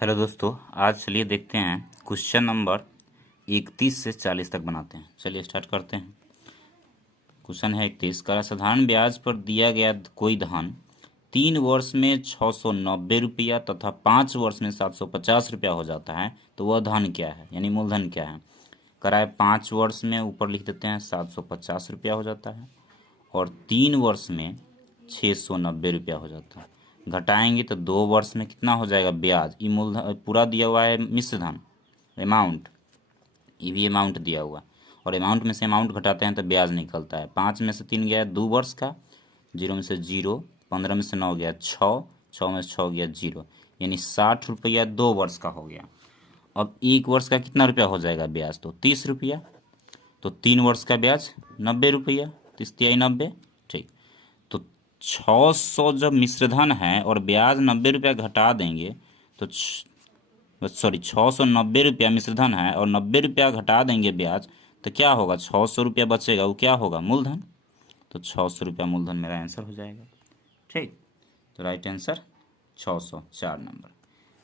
Hello दोस्तों, आज चलिए देखते हैं क्वेश्चन नंबर 31 से 40 तक बनाते हैं। चलिए स्टार्ट करते हैं। क्वेश्चन है 31 का। साधारण ब्याज पर दिया गया कोई धन 3 वर्ष में 690 रुपया तथा 5 वर्ष में 750 रुपया हो जाता है, तो वह धन क्या है, यानी मूलधन क्या है। कराए 5 वर्ष में ऊपर लिख देते हैं 750 रुपया हो जाता है और 3 वर्ष में 690 रुपया हो जाता है। घटाएंगे तो 2 वर्ष में कितना हो जाएगा ब्याज। ये मूलधन पूरा दिया हुआ है, मिश्र धन अमाउंट, ये भी अमाउंट दिया हुआ और अमाउंट में से अमाउंट घटाते हैं तो ब्याज निकलता है। 5 में से 3 गया 2 वर्ष का, 0 में से 0, 15 में से 9 गया 6, 6 में से 6 गया 0, यानी 60 रुपया 2 वर्ष का हो गया। अब 1 वर्ष का कितना रुपया हो जाएगा ब्याज, तो 30 रुपया। तो 3 वर्ष का ब्याज 90 रुपया, 30×90, ठीक। तो 600 जब मिश्रधन है और ब्याज 90 रुपया घटा देंगे तो 690 रुपया मिश्रधन है और 90 रुपया घटा देंगे ब्याज, तो क्या होगा, 600 रुपया बचेगा, वो क्या होगा, मूलधन। तो 600 रुपया मूलधन मेरा आंसर हो जाएगा, ठीक। तो राइट आंसर 600, 4 नंबर।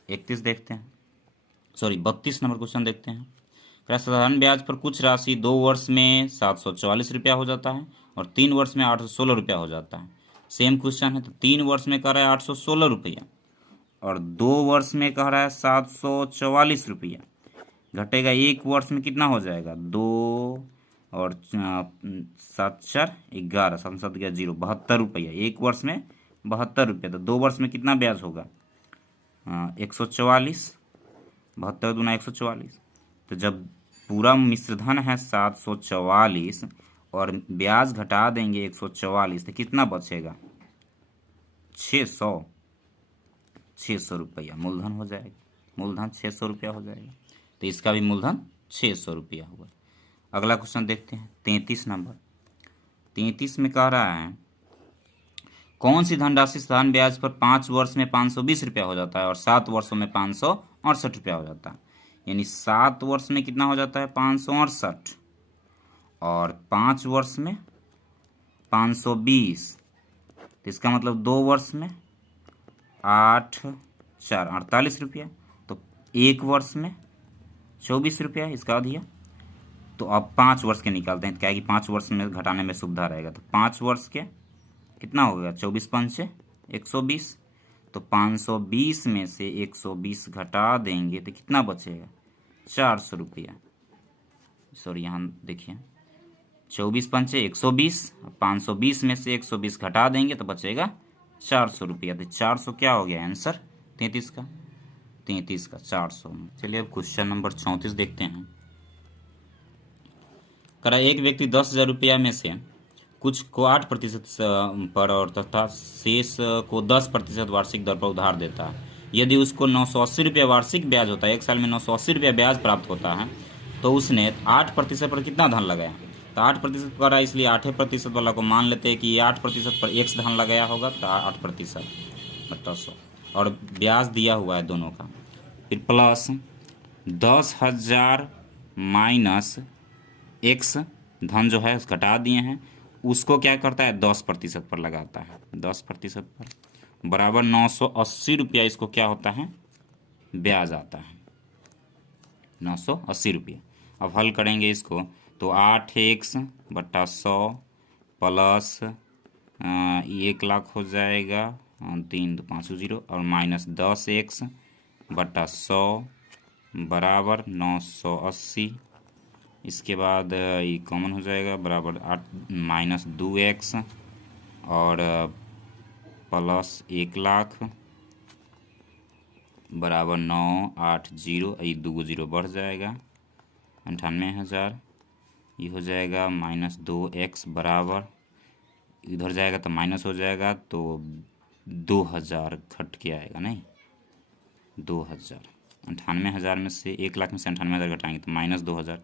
31 देखते हैं, 32 नंबर क्वेश्चन देखते हैं। साधारण ब्याज पर कुछ राशि 2 वर्ष में 744 रुपया हो जाता है और 3 वर्ष में 816 रुपया हो जाता है। सेम क्वेश्चन है, तो 3 वर्ष में कह रहा है 816 रुपया और 2 वर्ष में कह रहा है 744 रुपया। घटेगा 1 वर्ष में कितना हो जाएगा, 2 और 7 4 11, 7 7 गया 0, 72 रुपया। 1 वर्ष में 72 रुपया, तो 2 वर्ष में कितना ब्याज होगा, 144, 72 दूना 144। तो जब पूरा मिश्रधन है 744 और ब्याज घटा देंगे 144, तो कितना बचेगा, 600 रुपया मूलधन हो जाएगा। मूलधन 600 रुपया हो जाएगा, तो इसका भी मूलधन 600 रुपया हुआ। अगला क्वेश्चन देखते हैं 33 नंबर। 33 में कह रहा है कौन सी धनराशि साधारण ब्याज पर 5 वर्ष में 520 रुपया हो जाता है और 7 वर्षों में 568 रुपया हो जाता है। यानी 7 वर्ष में कितना हो जाता है, 568, और 5 वर्ष में 520, तो इसका मतलब 2 वर्ष में 8 4 48 रुपया, तो 1 वर्ष में 24 रुपया इसका अधिया। तो अब 5 वर्ष के निकालते हैं, क्या है कि 5 वर्ष में घटाने में सुविधा रहेगा। तो 5 वर्ष के कितना हो गया, 24 पंचे 120, तो 520 में से 120 घटा देंगे तो कितना बचेगा, 400 रुपया। सॉरी, यहाँ देखिए 24 पंचे 120, 520 में से 120 घटा देंगे तो बचेगा 400 रुपया। तो 400 क्या हो गया आंसर 33 का, 33 का 400। चलिए अब क्वेश्चन नंबर 34 देखते हैं। करा एक व्यक्ति 10,000 रुपया में से कुछ को 8% पर और तथा शेष को 10% वार्षिक दर पर उधार देता है। यदि उसको 980 रुपया वार्षिक ब्याज होता है, 1 साल में 980 रुपया ब्याज प्राप्त होता है, तो उसने 8% पर कितना धन लगाया। तो 8% करा, इसलिए 8% वाला को मान लेते हैं कि ये 8% पर x धन लगाया होगा, तो 8% बटा 100 और ब्याज दिया हुआ है दोनों का। फिर प्लस 10,000 माइनस x धन जो है घटा दिए हैं, उसको क्या करता है 10% पर लगाता है, 10% पर बराबर 980 रुपया इसको क्या होता है, ब्याज आता है 980 रुपया। अब हल करेंगे इसको, तो 8x बटा 100 प्लस 1 लाख हो जाएगा, 3 2 5 0, और माइनस 10x बटा 100 बराबर 980। इसके बाद ये कॉमन हो जाएगा, बराबर 8 माइनस 2x और प्लस 1 लाख बराबर 980, ये 2 0 बढ़ जाएगा 98,000। ये हो जाएगा माइनस 2x बराबर, इधर जाएगा तो माइनस हो जाएगा, तो 2,000 घट के आएगा, नहीं 2,000। 98,000 में से 1 लाख में से 98,000 घटाएंगे तो माइनस 2,000,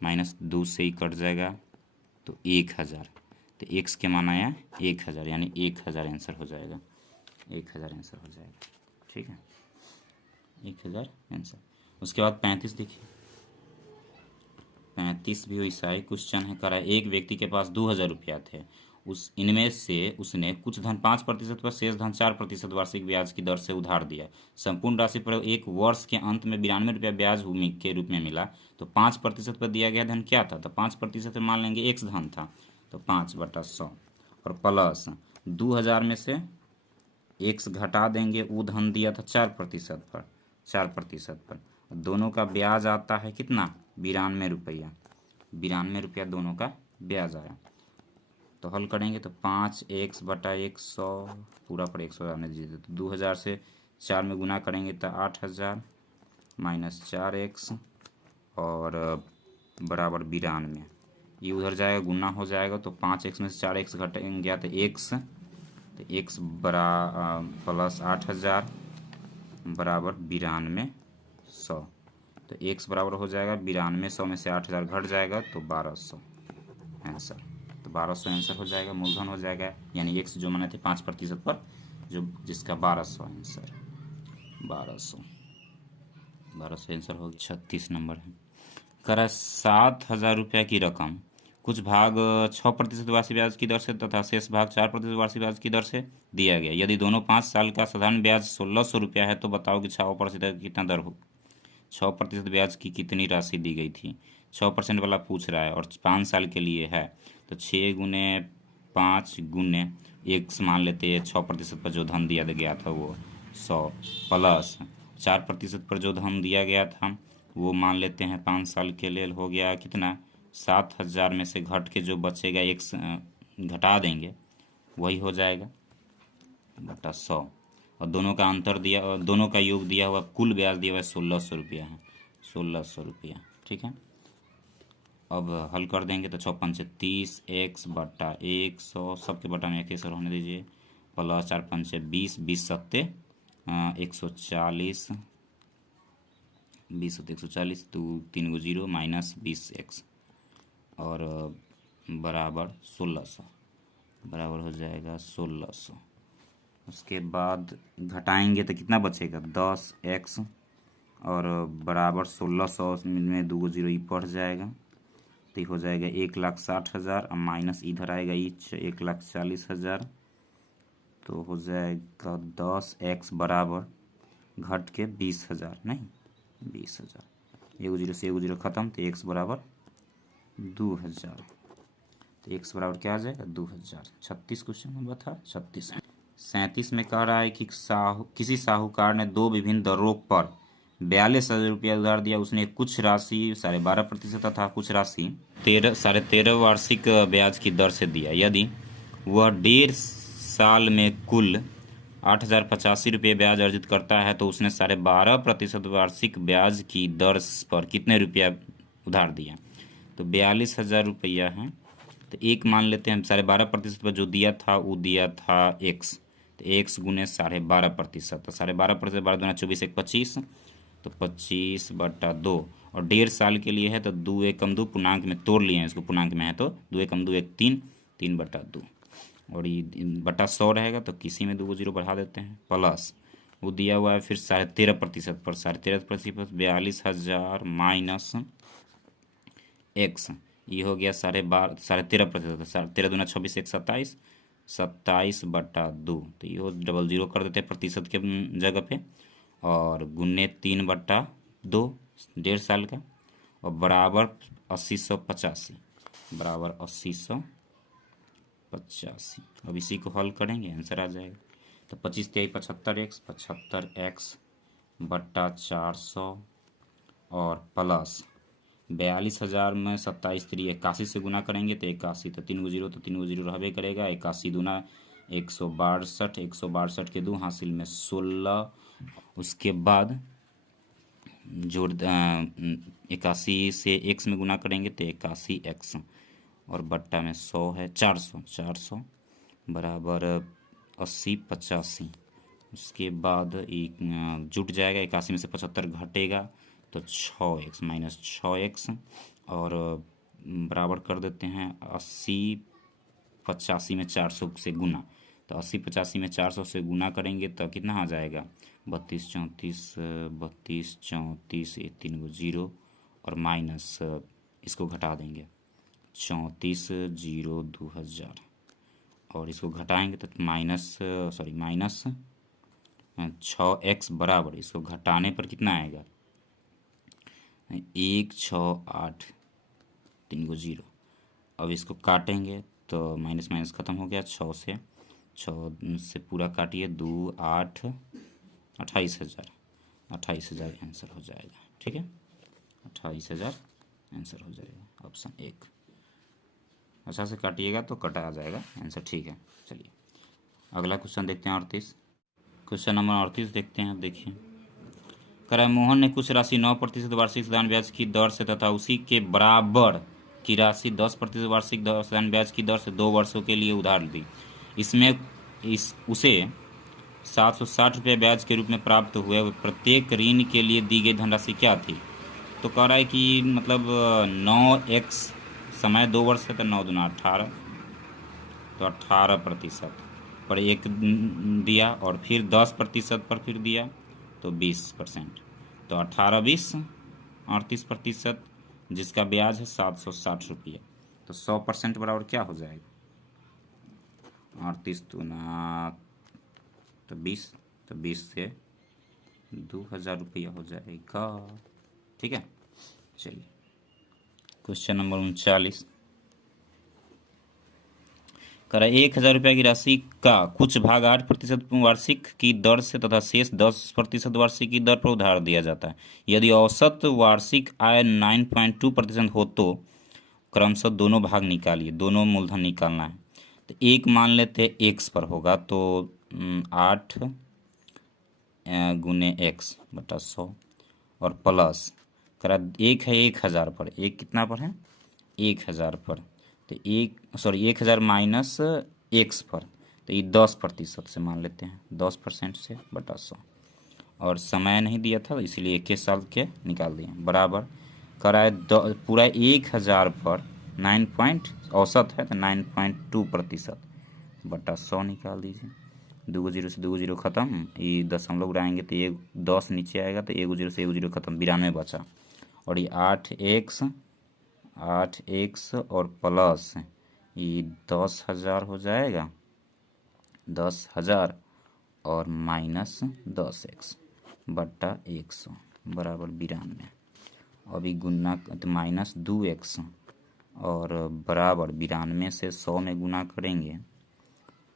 माइनस 2 से ही कट जाएगा तो 1,000। तो x के मान आया 1,000, यानी 1,000 आंसर हो जाएगा, 1,000 आंसर हो जाएगा, ठीक है, 1,000 आंसर। उसके बाद 35 देखिए, 35 भी वैसा ही क्वेश्चन है। करा एक व्यक्ति के पास 2,000 रुपया थे उस इनमें से उसने कुछ धन 5% पर शेष धन 4% वार्षिक ब्याज की दर से उधार दिया। संपूर्ण राशि पर एक वर्ष के अंत में 92 रुपया ब्याज भूमि के रूप में मिला। तो 5% पर दिया गया धन क्या था? तो 5% मान लेंगे एक्स धन था, तो 5/100 और प्लस 2000 में से एक्स घटा देंगे, वो धन दिया था 4% पर दोनों का ब्याज आता है कितना? 92 रुपया। 92 रुपया दोनों का ब्याज आया। तो हल करेंगे तो 5x/100 पूरा पर 100 आने दीजिए, तो 2000 से 4 में गुना करेंगे तो 8000 माइनस 4x और बराबर 92। ये उधर जाएगा, गुना हो जाएगा, तो 5x में से 4x घटेंगे तो x प्लस 8000 बराबर 9200। तो x बराबर हो जाएगा 9200 में से 8000 घट जाएगा तो 1200 आंसर। तो 1200 आंसर हो जाएगा, मूलधन हो जाएगा, यानी x जो माने थे 5% पर, जो जिसका 1200 आंसर, 1200 आंसर हो गया। 36 नंबर है। करा 7000 रुपया की रकम कुछ भाग 6% वार्षिक ब्याज की दर से तथा शेष भाग 4% वार्षिक ब्याज की दर से दिया गया। यदि दोनों 5 साल का साधारण ब्याज 1600 रुपया है तो बताओ कि 6% का कितना दर हो। 6% ब्याज की कितनी राशि दी गई थी? 6% वाला पूछ रहा है और 5 साल के लिए है, तो 6 गुने 5 गुने x मान लेते हैं। 6% पर जो धन दिया गया था वो 100 प्लस 4% पर जो धन दिया गया था वो मान लेते हैं 5 साल के लिए हो गया कितना? 7000 में से घट के जो बचेगा x घटा देंगे, वही हो जाएगा बटा 100 और दोनों का अंतर दिया, दोनों का योग दिया हुआ, कुल ब्याज दिया हुआ 1600 रुपया है, 1600 रुपया। ठीक है, अब हल कर देंगे तो 6×5 = 30, x/100 सबके बटा में 1 होने दीजिए, प्लस 4×5 = 20, 20×7 140, 20×7 140, तो 3 0 माइनस 20x और बराबर 1600, बराबर हो जाएगा 1600। उसके बाद घटाएंगे तो कितना बचेगा? 10x और बराबर 1600 में 2 0 ही पड़ जाएगा, तो हो जाएगा 1,60,000 और माइनस इधर आएगा 1,40,000, तो हो जाएगा 10x बराबर घट के 20,000, नहीं 20,000, 1 0 से 1 0 खत्म, तो x बराबर 2000, तो x बराबर क्या आ जाएगा? 2000। 36 क्वेश्चन नंबर था 36। 37 में कह रहा है कि किसी साहूकार ने 2 विभिन्न दरों पर 42,000 रुपया उधार दिया। उसने कुछ राशि 12.5% तथा कुछ राशि 13.5 वार्षिक ब्याज की दर से दिया। यदि वह 1.5 साल में कुल 8,085 रुपये ब्याज अर्जित करता है तो उसने 12.5% वार्षिक ब्याज की दर पर कितने रुपया उधार दिया? तो 42,000 रुपया है, तो एक मान लेते हैं 12.5% पर जो दिया था वो दिया था x, तो x गुने 12.5%, तो 12.5% 12 दूना 24 1 25, तो 25/2 और 1.5 साल के लिए है तो 2 एकम 2 पूर्णांक में तोड़ लिए हैं इसको, पूर्णांक में है तो 2 एकम 2 1 3, 3/2 और ये बटा 100 रहेगा तो किसी में 2 0 बढ़ा देते हैं, प्लस वो दिया हुआ है फिर 13.5% पर 13.5% 42,000 माइनस x, ये हो गया 13.5%, 13 दूना 26 1 27, 27/2, तो ये 00 कर देते हैं प्रतिशत के जगह पे और गुने 3/2 1.5 साल का और बराबर 80,185, बराबर 80,185। अब इसी को हल करेंगे आंसर आ जाएगा। तो 25 × 75x 75x बट्टा 400 और प्लस 42,000 में 27 3 81 से गुना करेंगे तो 81, तो 3 0 तो 3 0 रहबे करेगा, 81 दूना 162, 162 के 2 हासिल में 16, उसके बाद जोड़ 81 से x में गुना करेंगे तो 81x और बट्टा में 100 है 400 बराबर 80,85। उसके बाद एक जुट जाएगा, 81 में से 75 घटेगा तो 6x माइनस 6x और बराबर कर देते हैं 80,85 में 400 से गुना, तो 80,85 में 400 से गुना करेंगे तो कितना आ जाएगा? 32 34 ये 3 0 और माइनस इसको घटा देंगे 34 0 2000 और इसको घटाएंगे तो माइनस 6x बराबर, इसको घटाने पर कितना आएगा 168, 3 को 0। अब इसको काटेंगे तो माइनस माइनस ख़त्म हो गया, 6 से पूरा काटिए, 2 8 28,000, 28,000 आंसर हो जाएगा। ठीक है, 28,000 आंसर हो जाएगा, ऑप्शन 1। अच्छा से काटिएगा तो कटा आ जाएगा आंसर। ठीक है, चलिए अगला क्वेश्चन देखते हैं 38। क्वेश्चन नंबर 38 देखते हैं। देखिए, कह रहा है मोहन ने कुछ राशि 9% वार्षिक साधारण ब्याज की दर से तथा उसी के बराबर की राशि 10% वार्षिक साधारण ब्याज की दर से 2 वर्षों के लिए उधार दी। इसमें उसे 760 रुपये ब्याज के रूप में प्राप्त हुए प्रत्येक ऋण के लिए दी गई धनराशि क्या थी। तो कह रहा है कि मतलब 9x समय 2 वर्ष है तो 9 दूना 18, तो 18% पर एक दिया, और फिर 10% पर फिर दिया तो 20%, तो 18 20 38%, जिसका ब्याज है 760 रुपये। तो 100% बराबर क्या हो जाएगा 38 दूना तो 20, तो 20 से 2000 रुपया हो जाएगा। ठीक है, चलिए क्वेश्चन नंबर 39। करा 1,000 रुपये की राशि का कुछ भाग 8% वार्षिक की दर से तथा शेष 10% वार्षिक की दर पर उधार दिया जाता है। यदि औसत वार्षिक आय 9.2% हो तो क्रमशः दोनों भाग निकालिए, दोनों मूलधन निकालना है। तो एक मान लेते हैं एक्स पर होगा, तो 8 गुने एक्स बटा 100, और प्लस करा एक है 1,000 पर, एक कितना पर है 1,000 पर, तो 1,000 माइनस एक्स पर, तो ये 10% से मान लेते हैं, 10% से बटा 100, और समय नहीं दिया था इसलिए 21 साल के निकाल दिए, बराबर कराए पूरा 1,000 पर 9 पॉइंट औसत है तो 9.2% बटा 100 निकाल दीजिए। 2 0 से 2 0 खत्म, ये दशमलव उड़ाएंगे तो ये 10 नीचे आएगा, तो 1 0 से 1 0 खत्म, 92 बचा, और ये 8x और प्लस ये 10,000 हो जाएगा, 10,000 और माइनस 10x बटा 100 बराबर 92। अभी गुना तो माइनस 2x और बराबर 92 से 100 में गुना करेंगे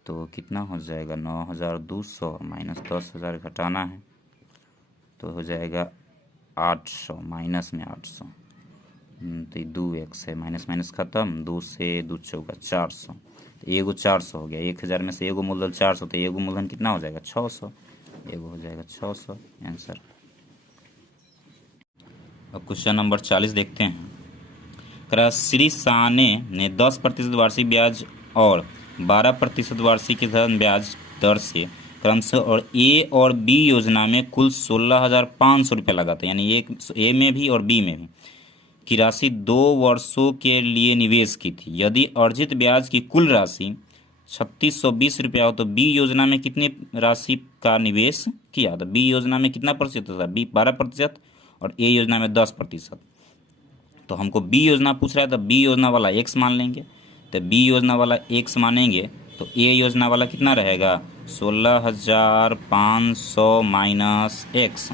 तो कितना हो जाएगा 9,200, माइनस 10,000 घटाना है तो हो जाएगा 800, माइनस में 800, तो ये 2x है, माइनस माइनस खत्म, 2 से 2 चौका 400, तो एगो 400 हो गया, 1,000 में से एगो मूलधन 400, तो एगो मूलधन कितना हो जाएगा 600, एगो हो जाएगा 600 आंसर। अब क्वेश्चन नंबर 40 देखते हैं। करा श्री साने ने 10% वार्षिक ब्याज और 12% वार्षिक धन ब्याज दर से क्रमशः और ए और बी योजना में कुल 16,500 रुपये लगाते, यानी एक ए में भी और बी में भी की राशि 2 वर्षों के लिए निवेश की थी। यदि अर्जित ब्याज की कुल राशि 3,620 रुपया हो तो बी योजना में कितनी राशि का निवेश किया। तो बी योजना में कितना प्रतिशत था, बी 12% और ए योजना में 10%। तो हमको बी योजना पूछ रहा है तो बी योजना वाला एक्स मान लेंगे, तो बी योजना वाला एक्स मानेंगे तो ए योजना वाला कितना रहेगा 16,500 माइनस एक्स,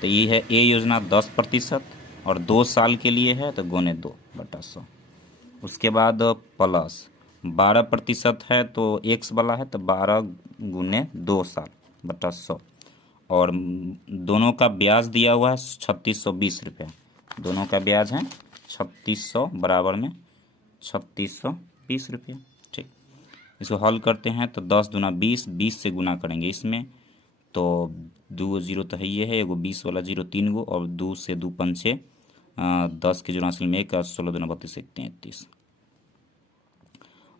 तो ये है ए योजना 10% और 2 साल के लिए है तो गुने 2 बटा 100। उसके बाद प्लस 12% है तो एक्स वाला है तो 12 गुने 2 साल बटा 100, और दोनों का ब्याज दिया हुआ है 3,620 रुपये, दोनों का ब्याज है 3,600 बराबर में 3,620 रुपये। ठीक, इसको हल करते हैं तो 10 दूना 20, 20 से गुना करेंगे इसमें तो 2 0 तो है ये है, एगो 20 वाला 0 3 गो, और 2 से 2 पंचे 10 के जोड़ा में 1, 16 दूना 32 33,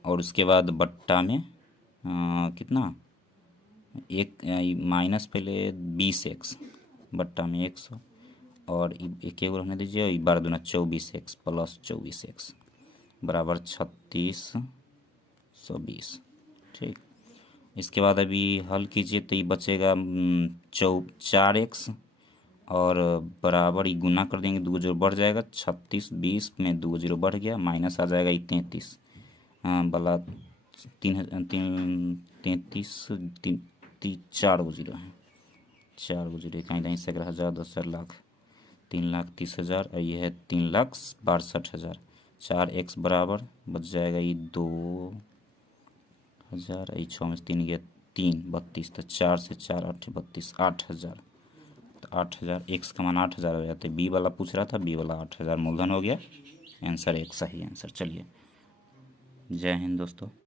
और उसके बाद बट्टा में कितना एक माइनस पहले 20x बट्टा में 100, और एक रहने दीजिए, 12 दूना 24x प्लस 24x बराबर 3,620। ठीक, इसके बाद अभी हल कीजिए तो ये बचेगा 4x और बराबर ये गुना कर देंगे, 2 0 बढ़ जाएगा, 36 20 में 2 0 बढ़ गया, माइनस आ जाएगा 33 वाला चार गो जीरो है, 4 गो जीरो, कहीं कहीं से 11,000, 10,000, लाख, 3,30,000 और ये है 3,62,000। 4x बराबर बच जाएगा ये 2,000, ये 6 में से 3 गया 3, 32, तो 4 से 4 8 32, 8,000। तो 8,000, x का मान 8,000 हो जाते। बी वाला पूछ रहा था, बी वाला 8,000 मूलधन हो गया। आंसर एक सही आंसर। चलिए, जय हिंद दोस्तों।